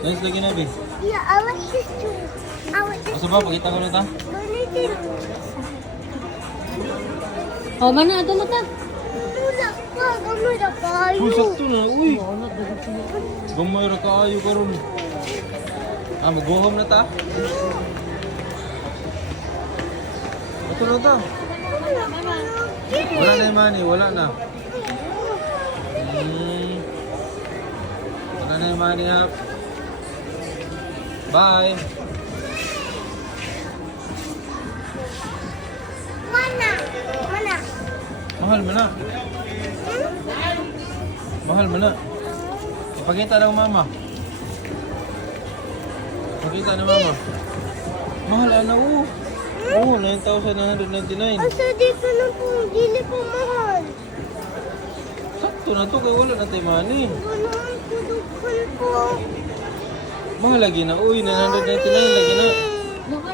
Nice lagi na, be. Yeah, I like this too. I like this. Asa ba? Pakita ko na ta. Ganito. Oh, mana ato mata? Mula pa, gamay na kayo. Uy, sakto na. Uy. Ano dagat siya? Gamay ra kaayo karon. Ah, mag-go home na ta. Ito na ta. Wala na yung money, wala na. Wala na yung money up. Bye. Mana? Mana? Mahal mo na. Mahal mo na. Ipakita ng mama. Ipakita ng mama. Mahal ano? Oo, 9,999. Asa di ko na po, dili po mahal. Sakto na to, kaya wala na tayo money. Ganoon po, dukhan po. Mahal lagi na. Uy, 999 lagi na. Mahal